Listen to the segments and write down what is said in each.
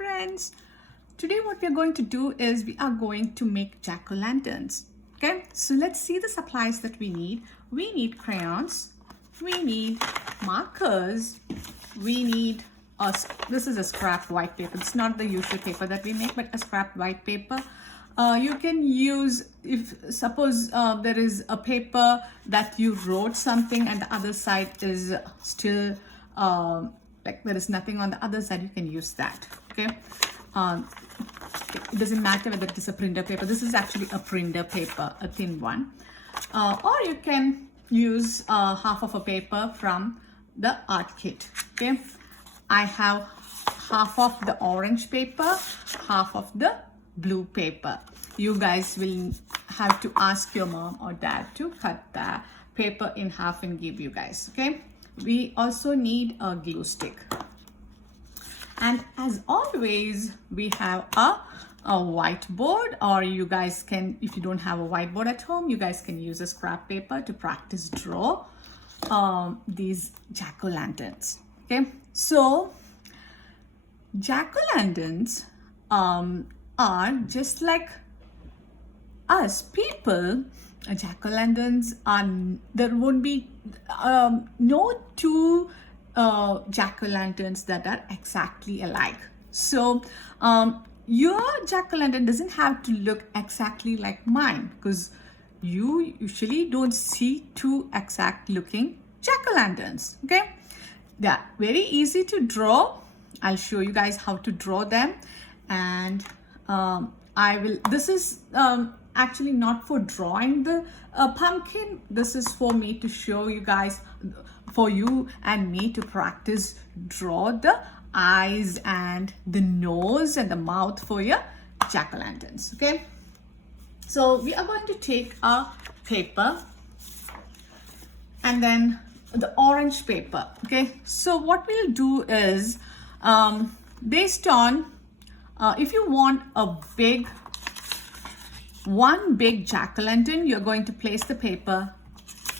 friends. Today what we are going to do is we are going to make jack-o'-lanterns. Okay, so let's see the supplies that we need. We need crayons, we need markers, we need this is a scrap white paper. It's not the usual paper that we make, but a scrap white paper. You can use, if suppose there is a paper that you wrote something and the other side is still like there is nothing on the other side, you can use that. Okay, it doesn't matter whether it is a printer paper. This is actually a printer paper, a thin one, or you can use half of a paper from the art kit. Okay, I have half of the orange paper, half of the blue paper. You guys will have to ask your mom or dad to cut the paper in half and give you guys. Okay, we also need a glue stick, and as always we have a whiteboard, or you guys can, if you don't have a whiteboard at home, you guys can use a scrap paper to practice draw these jack-o'-lanterns. Okay, so jack-o'-lanterns are just like us people. Jack-o'-lanterns are, there won't be no two jack-o'-lanterns that are exactly alike. So your jack-o'-lantern doesn't have to look exactly like mine, because you usually don't see two exact looking jack-o'-lanterns. Okay, they're very easy to draw. I'll show you guys how to draw them, and this is actually not for drawing the pumpkin. This is for me to show you guys, for you and me to practice draw the eyes and the nose and the mouth for your jack-o'-lanterns. Okay, so we are going to take a paper and then the orange paper. Okay, so what we'll do is based on if you want one big jack-o'-lantern, you're going to place the paper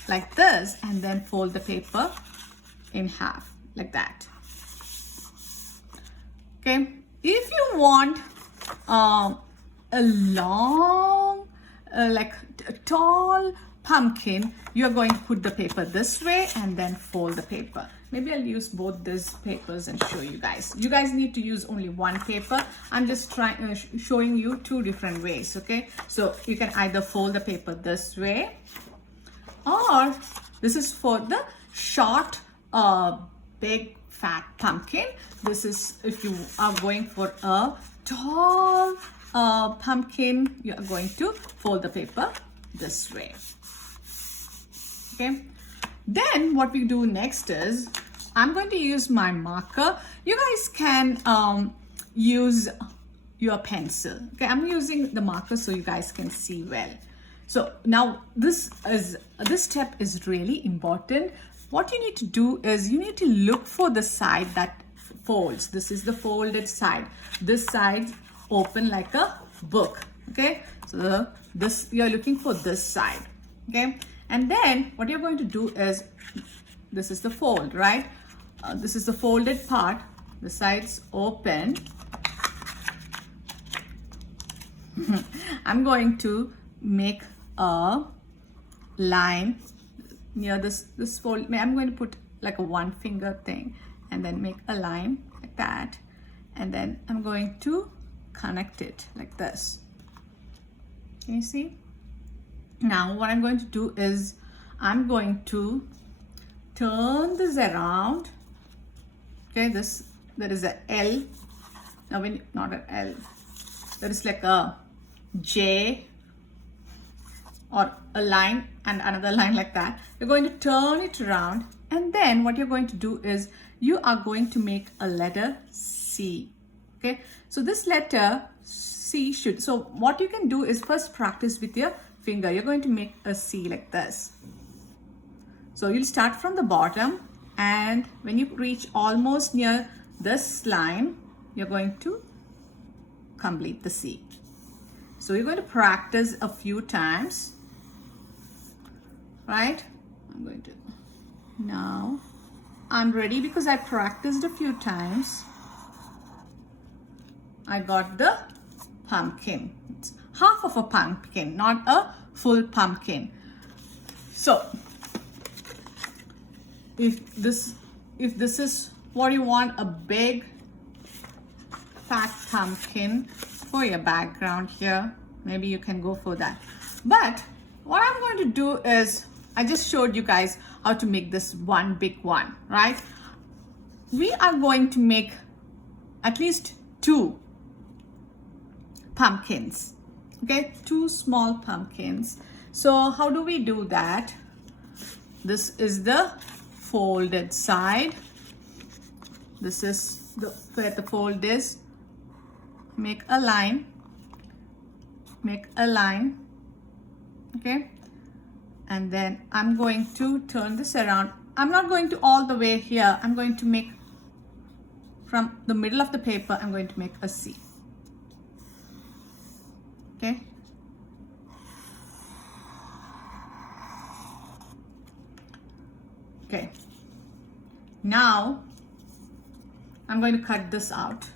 like this and then fold the paper in half like that. Okay, if you want a long like a tall pumpkin, you're going to put the paper this way and then fold the paper. Maybe I'll use both these papers and show you guys. You guys need to use only one paper. I'm just trying showing you two different ways. Okay, so you can either fold the paper this way, or this is for the short big fat pumpkin. This is if you are going for a tall pumpkin, you are going to fold the paper this way. Okay, then what we do next is I'm going to use my marker. You guys can use your pencil. Okay, I'm using the marker so you guys can see well. So now this step is really important. What you need to do is you need to look for the side that folds. This is the folded side. This side open like a book. Okay, so this, you're looking for this side. Okay, and then what you're going to do is, this is the fold, right? This is the folded part. The sides open. I'm going to make a line near this fold. I'm going to put like a one finger thing and then make a line like that, and then I'm going to connect it like this. Can you see? Now what I'm going to do is I'm going to turn this around. Okay, there is a L. Now not an L, there is like a J or a line and another line like that. You're going to turn it around, and then what you're going to do is you are going to make a letter C. Okay, so this letter C should, so what you can do is first practice with your finger. You're going to make a C like this. So you'll start from the bottom, and when you reach almost near this line, you're going to complete the C. So you're going to practice a few times, right? Now I'm ready because I practiced a few times. I got the pumpkin. It's half of a pumpkin, not a full pumpkin. So if this is what you want, a big fat pumpkin for your background here, maybe you can go for that. But what I'm going to do is, I just showed you guys how to make this one big one, right? We are going to make at least 2 pumpkins, okay? 2 small pumpkins. So how do we do that? This is the folded side. This is where the fold is. Make a line, okay? And then I'm going to turn this around. I'm not going to all the way here. I'm going to make, from the middle of the paper, I'm going to make a C, okay? Okay, now I'm going to cut this out.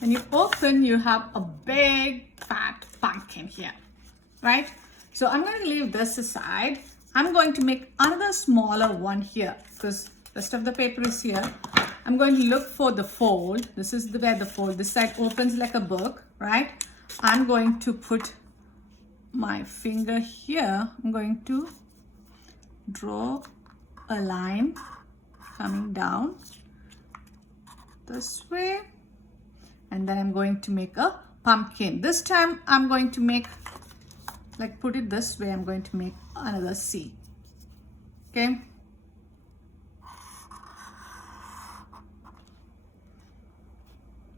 When you open, you have a big fat pumpkin here, right? So I'm going to leave this aside. I'm going to make another smaller one here because the rest of the paper is here. I'm going to look for the fold. This is where the fold, this side opens like a book, right? I'm going to put my finger here. I'm going to draw a line coming down this way. And then I'm going to make a pumpkin. This time I'm going to make, like, put it this way, I'm going to make another C, okay?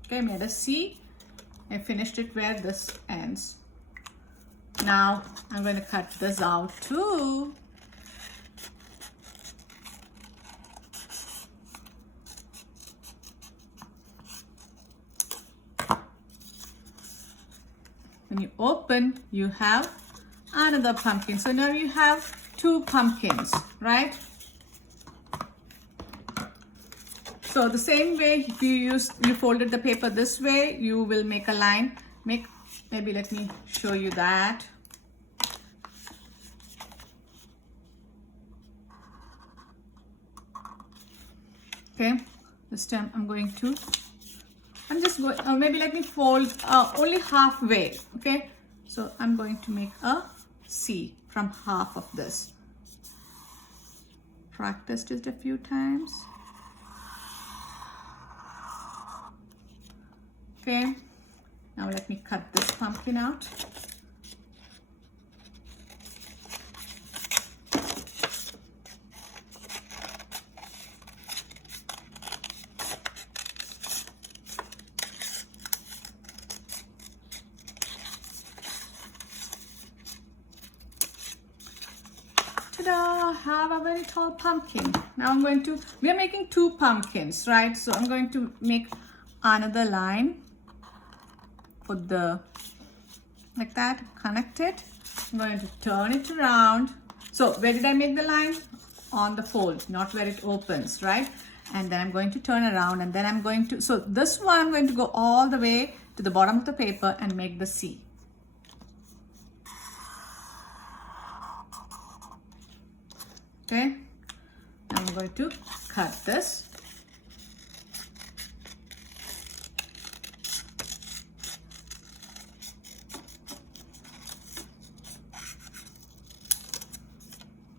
Okay, made a C. I finished it where this ends. Now I'm going to cut this out too. When you open, you have another pumpkin. So now you have 2 pumpkins, right? So the same way, if you folded the paper this way, you will make a line. Maybe let me show you that. Okay, this time maybe let me fold only halfway, okay? So I'm going to make a C from half of this. Practiced it a few times. Okay, now let me cut this pumpkin out. Ta-da! Have a very tall pumpkin. Now we are making 2 pumpkins, right? So I'm going to make another line for like that, connect it. I'm going to turn it around. So where did I make the line? On the fold, not where it opens, right? And then I'm going to turn around, and then so this one I'm going to go all the way to the bottom of the paper and make the C. Okay, I'm going to cut this.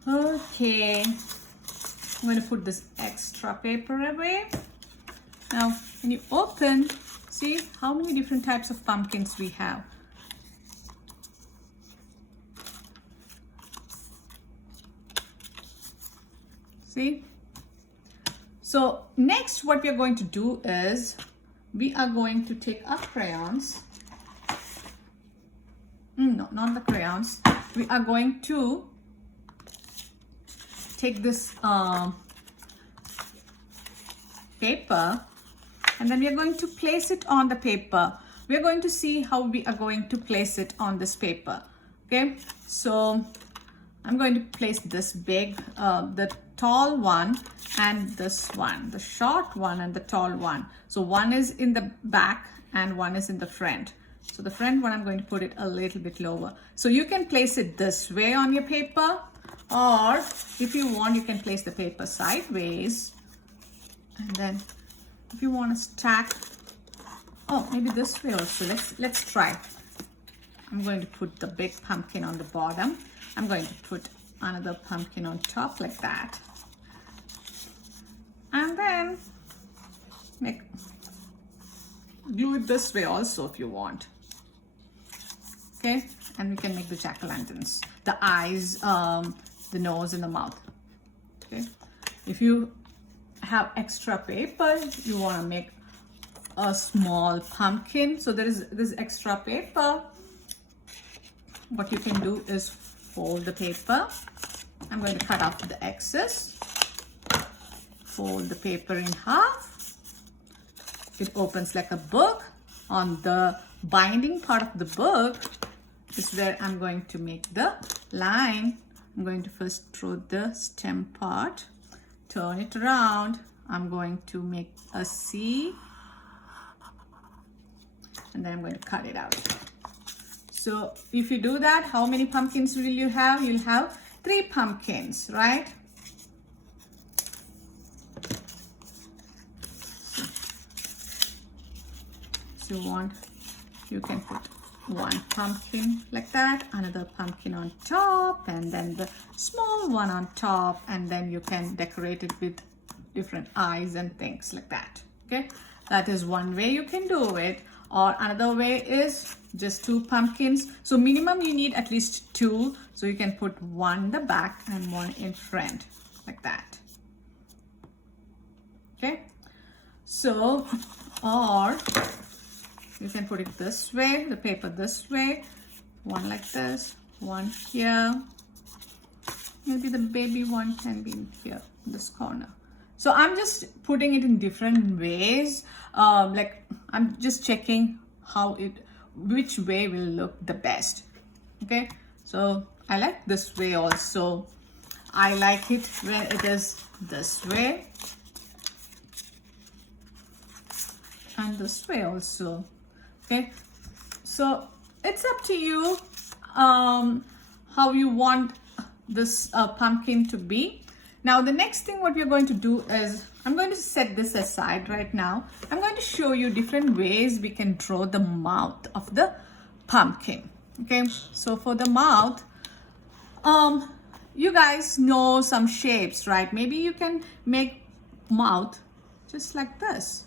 Okay, I'm going to put this extra paper away. Now, when you open, see how many different types of pumpkins we have. See? So next what we are going to do is we are going to take our crayons. No, not the crayons. We are going to take this paper and then we are going to place it on the paper. We are going to see how we are going to place it on this paper. Okay, so I'm going to place this big, the tall one and this one, the short one and the tall one. So one is in the back and one is in the front. So the front one, I'm going to put it a little bit lower. So you can place it this way on your paper, or if you want, you can place the paper sideways. And then if you want to stack, oh, maybe this way also. Let's try. I'm going to put the big pumpkin on the bottom. I'm going to put another pumpkin on top like that. And then glue it this way also if you want. Okay, and we can make the jack-o'-lanterns, the eyes, the nose and the mouth. Okay, if you have extra paper, you want to make a small pumpkin, so there is this extra paper. What you can do is fold the paper. I'm going to cut off the excess, fold the paper in half. It opens like a book. On the binding part of the book is where I'm going to make the line. I'm going to first draw the stem part, turn it around. I'm going to make a C, and then I'm going to cut it out. So if you do that, how many pumpkins will you have? You'll have 3 pumpkins, right? So you can put one pumpkin like that, another pumpkin on top, and then the small one on top, and then you can decorate it with different eyes and things like that. Okay, that is one way you can do it. Or another way is just 2 pumpkins. So minimum you need at least 2. So you can put one in the back and one in front like that. Okay. So, or you can put it this way, the paper this way, one like this, one here. Maybe the baby one can be in here, in this corner. So I'm just putting it in different ways. Like I'm just checking which way will look the best. Okay, so I like this way also. I like it when it is this way and this way also. Okay, so it's up to you how you want this pumpkin to be. Now the next thing what we're going to do is, I'm going to set this aside right now. I'm going to show you different ways we can draw the mouth of the pumpkin. Okay, so for the mouth, you guys know some shapes, right? Maybe you can make mouth just like this.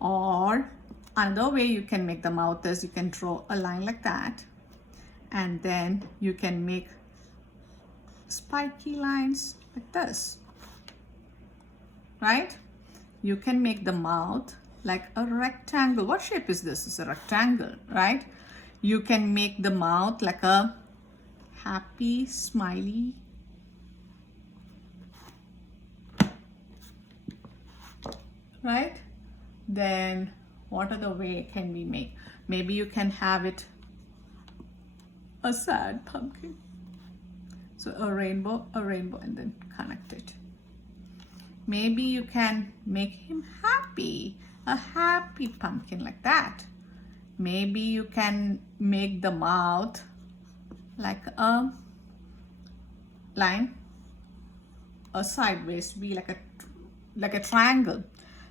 Or another way you can make the mouth is you can draw a line like that, and then you can make spiky lines like this, right? You can make the mouth like a rectangle. What shape is this? It's a rectangle, right? You can make the mouth like a happy, smiley. Right? Then what other way can we make? Maybe you can have it a sad pumpkin. So a rainbow, and then connect it. Maybe you can make him happy, a happy pumpkin like that. Maybe you can make the mouth like a line, a sideways, be like a triangle.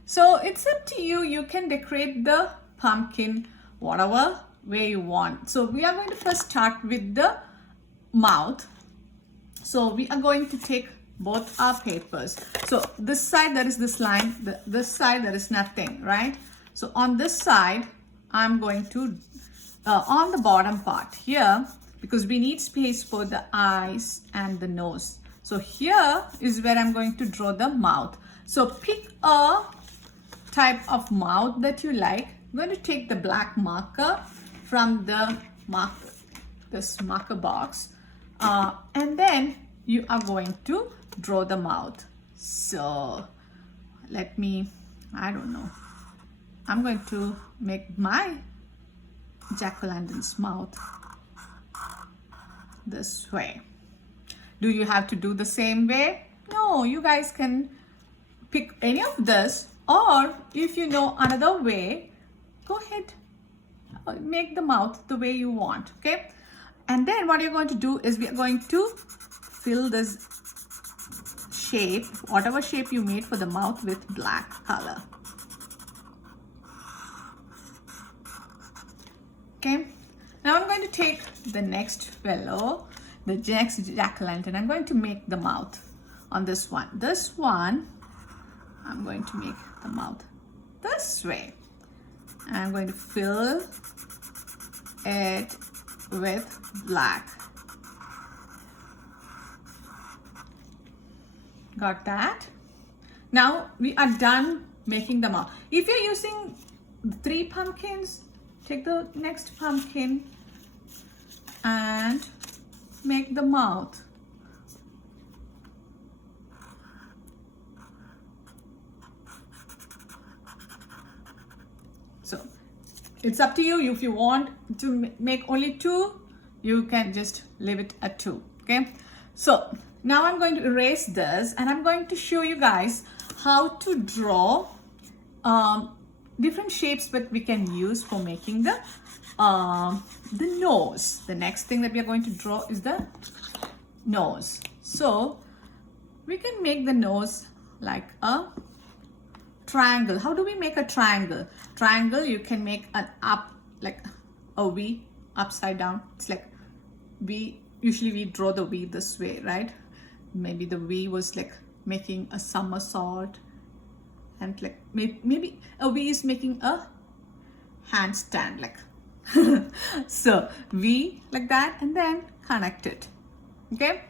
So it's up to you. You can decorate the pumpkin whatever way you want. So we are going to first start with the mouth. So we are going to take both our papers. So this side there is this line, this side there is nothing, right? So on this side, I'm going to, on the bottom part here, because we need space for the eyes and the nose. So here is where I'm going to draw the mouth. So pick a type of mouth that you like. I'm going to take the black marker from the this marker box, and then you are going to draw the mouth. So let me, I don't know, I'm going to make my jack-o'-lantern's mouth this way. Do you have to do the same way? No, you guys can pick any of this, or if you know another way, go ahead, make the mouth the way you want, okay? And then what you're going to do is we are going to fill this shape, whatever shape you made for the mouth, with black color. Okay, now I'm going to take the next fellow, the next jack-o'-lantern. I'm going to make the mouth on this one. This one, I'm going to make the mouth this way. I'm going to fill it with black. Got that? Now we are done making the mouth. If you're using 3 pumpkins, take the next pumpkin and make the mouth. So it's up to you. If you want to make only 2, you can just leave it at 2. Okay, so now I'm going to erase this and I'm going to show you guys how to draw different shapes that we can use for making the nose. The next thing that we are going to draw is the nose. So we can make the nose like a triangle. How do we make a triangle? Triangle, you can make an up, like a V upside down. It's like V. Usually we draw the V this way, right? Maybe the V was like making a somersault, and like maybe a V is making a handstand, like so V like that, and then connect it. Okay,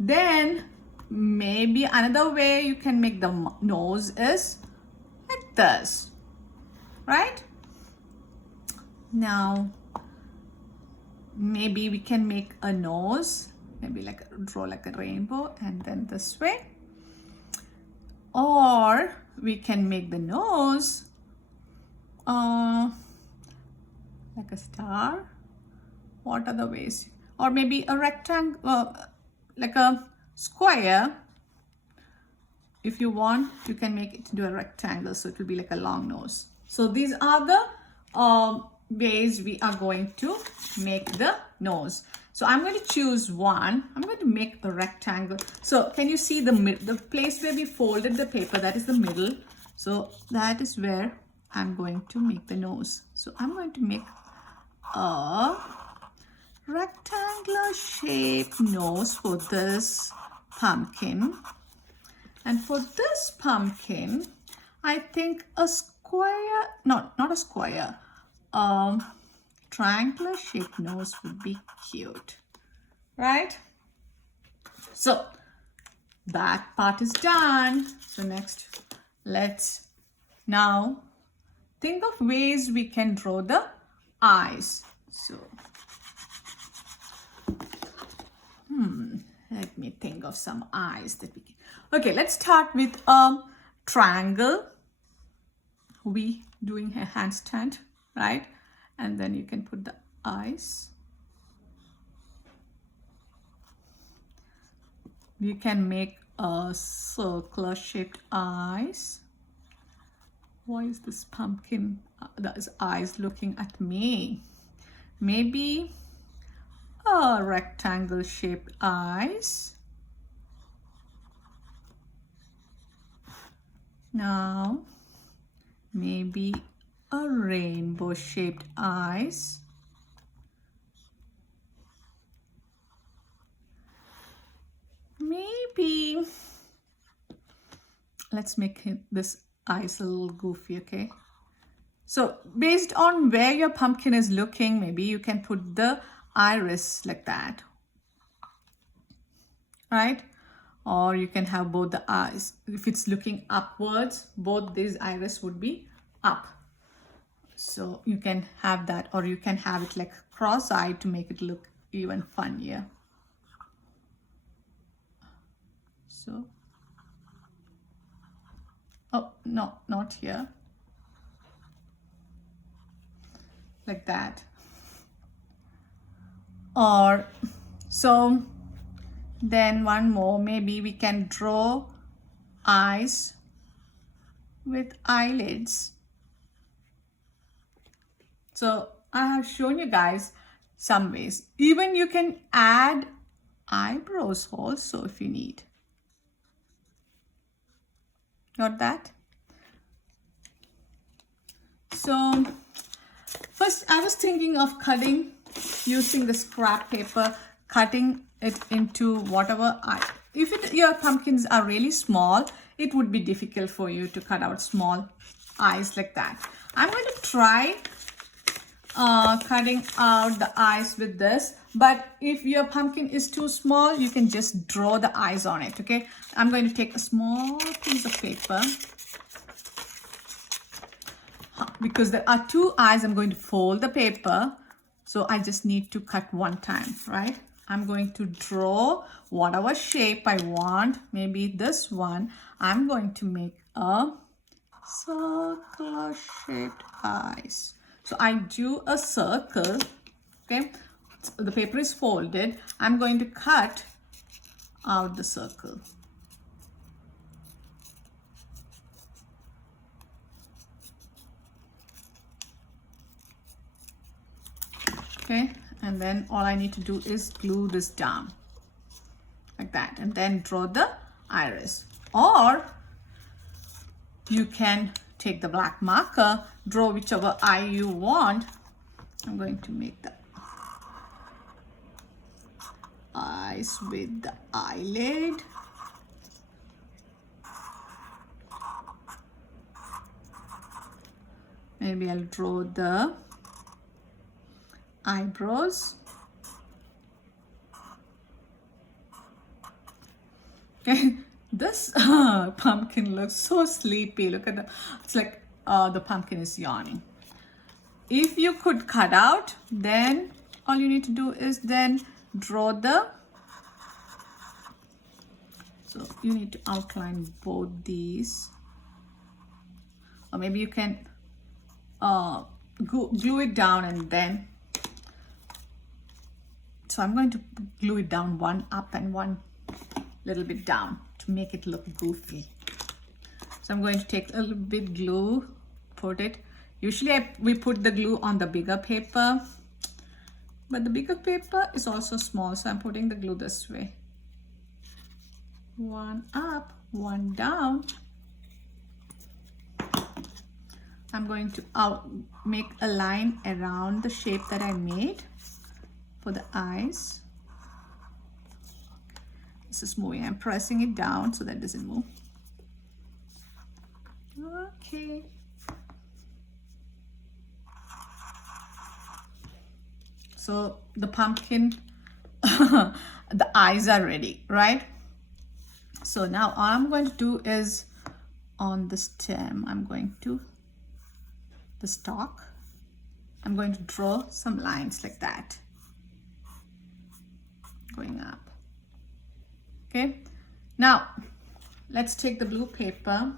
then maybe another way you can make the nose is like this, right? Now maybe we can make a nose, maybe like draw like a rainbow and then this way, or we can make the nose like a star. What other ways? Or maybe a rectangle, like a square. If you want, you can make it into a rectangle, so it will be like a long nose. So these are the ways we are going to make the nose. So I'm going to choose one. I'm going to make a rectangle. So can you see the place where we folded the paper? That is the middle. So that is where I'm going to make the nose. So I'm going to make a rectangular shaped nose for this pumpkin. And for this pumpkin, I think a square, not a square, triangular shaped nose would be cute, right? So that part is done. So next, let's now think of ways we can draw the eyes. So let me think of some eyes that we can. Okay, let's start with a triangle. We doing a handstand, right? And then you can put the eyes. You can make a circular shaped eyes. Why is this pumpkin, those eyes looking at me? Maybe a rectangle shaped eyes. Now maybe a rainbow shaped eyes. Maybe let's make this eyes a little goofy. Okay, so based on where your pumpkin is looking, maybe you can put the iris like that, right? Or you can have both the eyes. If it's looking upwards, both these iris would be up. So you can have that, or you can have it like cross-eyed to make it look even funnier. So Oh, no, not here. Like that. Or so then one more, maybe we can draw eyes with eyelids. So I have shown you guys some ways. Even you can add eyebrows also if you need. Got that? So first I was thinking of cutting, using the scrap paper, cutting it into whatever if your pumpkins are really small, it would be difficult for you to cut out small eyes like that. I'm going to try cutting out the eyes with this, but if your pumpkin is too small, you can just draw the eyes on it. Okay, I'm going to take a small piece of paper. Because there are two eyes, I'm going to fold the paper, so I just need to cut one time, right? I'm going to draw whatever shape I want, maybe this one. I'm going to make a circular shaped eyes. So I do a circle, okay? So the paper is folded. I'm going to cut out the circle. Okay, and then all I need to do is glue this down like that, and then draw the iris. Or you can take the black marker, draw whichever eye you want. I'm going to make the eyes with the eyelid. Maybe I'll draw the eyebrows. Okay, this pumpkin looks so sleepy. Look at it's like the pumpkin is yawning. If you could cut out, then all you need to do is then draw so you need to outline both these, or maybe you can glue it down and then. So I'm going to glue it down, one up and one little bit down to make it look goofy. So I'm going to take a little bit glue, put it. Usually we put the glue on the bigger paper, but the bigger paper is also small, so I'm putting the glue this way. One up, one down. I'm going to make a line around the shape that I made for the eyes. This is moving. I'm pressing it down so that it doesn't move. Okay. So the pumpkin, the eyes are ready, right? So now all I'm going to do is on the stem, the stalk, I'm going to draw some lines like that, going up. Okay, now let's take the blue paper.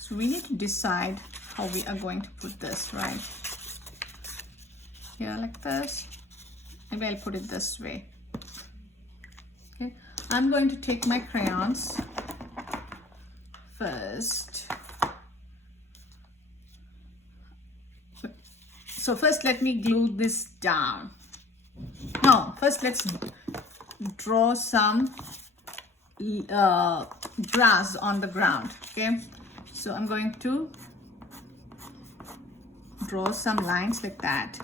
So we need to decide how we are going to put this, right? Here like this. Maybe I'll put it this way. Okay, I'm going to take my crayons first. So first let me glue this down. No, first let's draw some grass on the ground. Okay, so I'm going to draw some lines like that.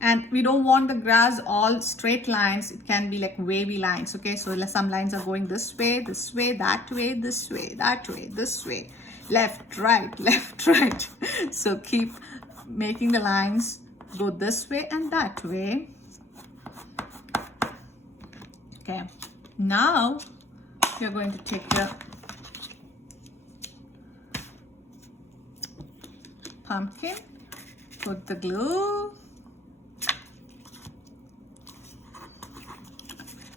And we don't want the grass all straight lines. It can be like wavy lines. Okay, so some lines are going this way, that way, this way, that way, this way, left, right, left, right. So keep making the lines go this way and that way. Okay, now you're going to take the pumpkin, put the glue,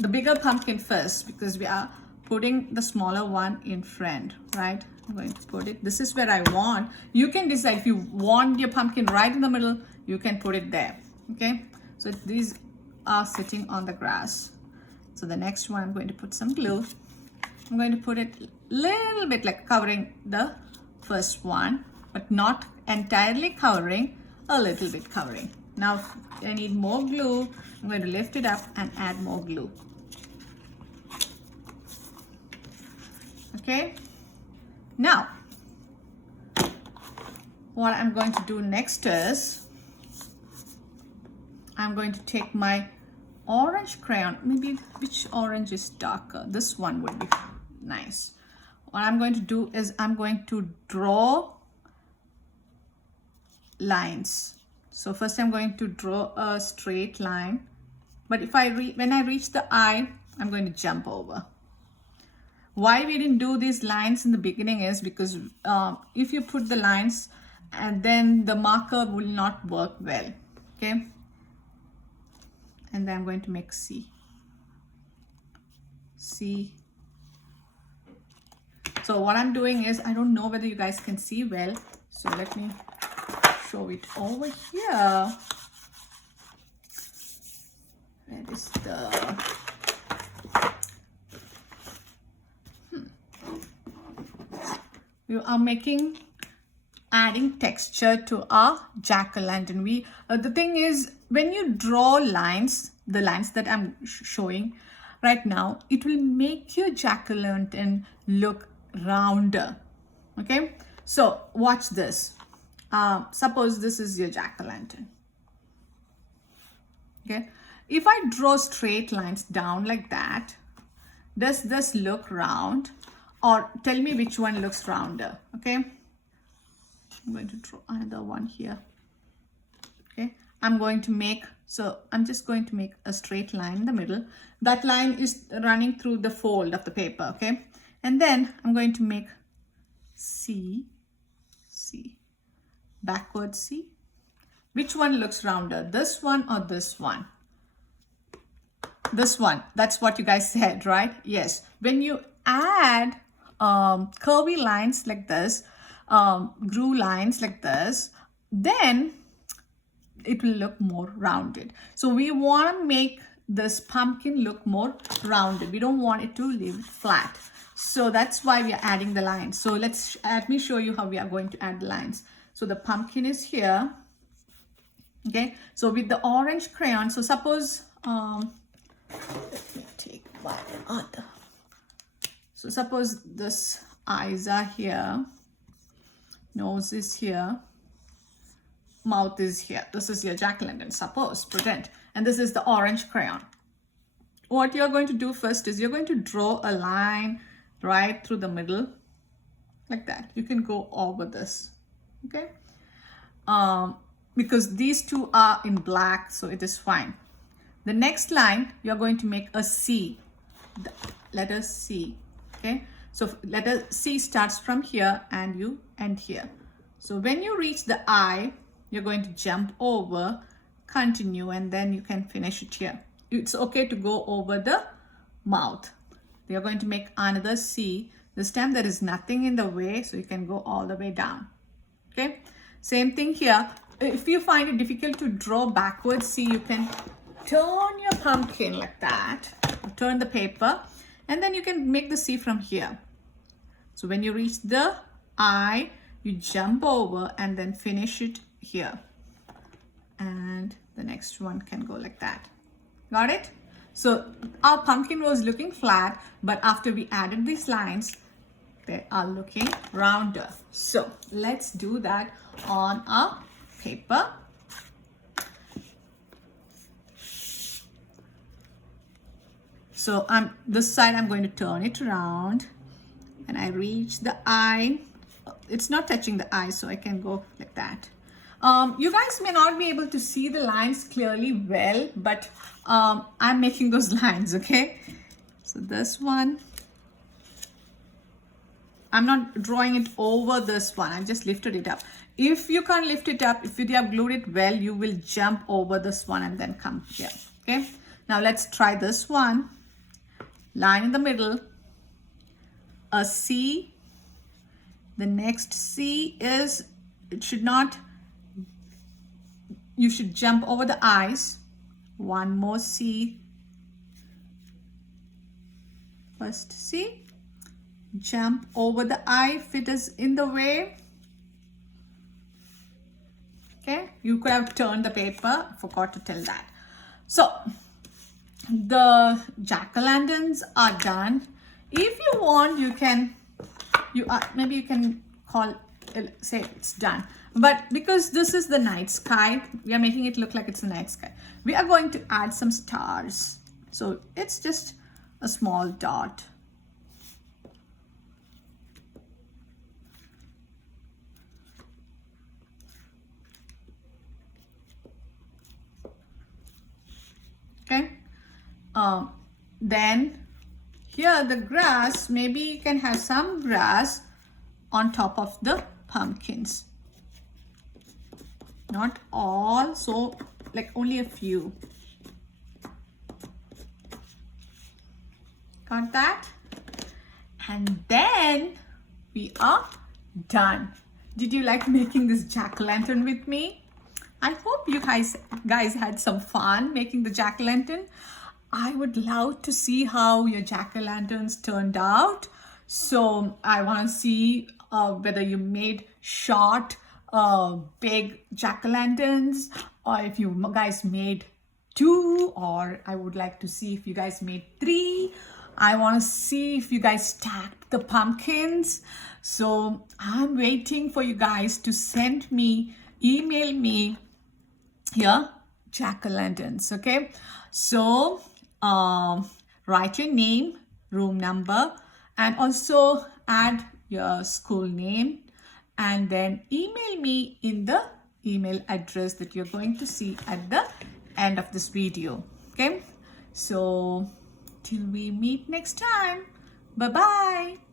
the bigger pumpkin first because we are putting the smaller one in front, right? I'm going to put it, this is where I want. You can decide if you want your pumpkin right in the middle, you can put it there, okay? So these are sitting on the grass. So the next one, I'm going to put some glue. I'm going to put it a little bit like covering the first one, but not entirely covering, a little bit covering. Now I need more glue. I'm going to lift it up and add more glue. Okay. Now, what I'm going to do next is I'm going to take my orange crayon. Maybe which orange is darker? This one would be nice. What I'm going to do is I'm going to draw lines. So first I'm going to draw a straight line, but if when I reach the eye, I'm going to jump over. Why we didn't do these lines in the beginning is because if you put the lines and then the marker will not work well, okay? And then I'm going to make C. So what I'm doing is, I don't know whether you guys can see well, so let me show it over here. Where is the... We are adding texture to our jack-o'-lantern. The thing is, when you draw lines, the lines that I'm showing right now, it will make your jack-o'-lantern look rounder. Okay, so watch this. Suppose this is your jack-o'-lantern. Okay, if I draw straight lines down like that, does this look round? Or tell me which one looks rounder, okay? I'm going to draw another one here, okay? I'm just going to make a straight line in the middle. That line is running through the fold of the paper, okay? And then I'm going to make C, backward C. Which one looks rounder, this one or this one? This one, that's what you guys said, right? Yes, when you add curvy lines like this, groove lines like this, then it will look more rounded. So we want to make this pumpkin look more rounded. We don't want it to leave flat. So that's why we are adding the lines. So let me show you how we are going to add the lines. So the pumpkin is here. Okay, so with the orange crayon, so suppose let me take my other. So suppose this eyes are here, nose is here, mouth is here. This is your jack-o'-lantern, suppose, pretend. And this is the orange crayon. What you're going to do first is you're going to draw a line right through the middle, like that. You can go over this, okay? Because these two are in black, so it is fine. The next line, you're going to make a C, the letter C. Okay, so letter C starts from here and you end here. So when you reach the eye, you're going to jump over, continue, and then you can finish it here. It's okay to go over the mouth. You're going to make another C. This time there is nothing in the way, so you can go all the way down. Okay, same thing here. If you find it difficult to draw backwards C, you can turn your pumpkin like that, turn the paper, and then you can make the C from here. So when you reach the eye, you jump over and then finish it here. And the next one can go like that. Got it? So our pumpkin was looking flat, but after we added these lines, they are looking rounder. So let's do that on our paper. So this side I'm going to turn it around and I reach the eye. It's not touching the eye, so I can go like that. You guys may not be able to see the lines clearly well, but I'm making those lines, okay? So this one, I'm not drawing it over this one. I just lifted it up. If you can't lift it up, if you have glued it well, you will jump over this one and then come here, okay? Now let's try this one. line in the middle, a C. The next C is, it should not, you should jump over the eyes. One more C. First C, jump over the eye if it is in the way. Okay, you could have turned the paper, forgot to tell that. So the jack-o'-lanterns are done. If you want, you can, maybe you can say it's done. But because this is the night sky, we are making it look like it's the night sky. We are going to add some stars. So it's just a small dot. Okay. Then here the grass, maybe you can have some grass on top of the pumpkins. Not all, so like only a few. Got that? And then we are done. Did you like making this jack-o'-lantern with me? I hope you guys had some fun making the jack-o'-lantern. I would love to see how your jack-o'-lanterns turned out. So I want to see whether you made short, big jack-o'-lanterns, or if you guys made 2, or I would like to see if you guys made 3. I want to see if you guys stacked the pumpkins. So I'm waiting for you guys to email me here jack-o'-lanterns. Okay, so write your name, room number, and also add your school name, and then email me in the email address that you're going to see at the end of this video. Okay, so till we meet next time, bye bye.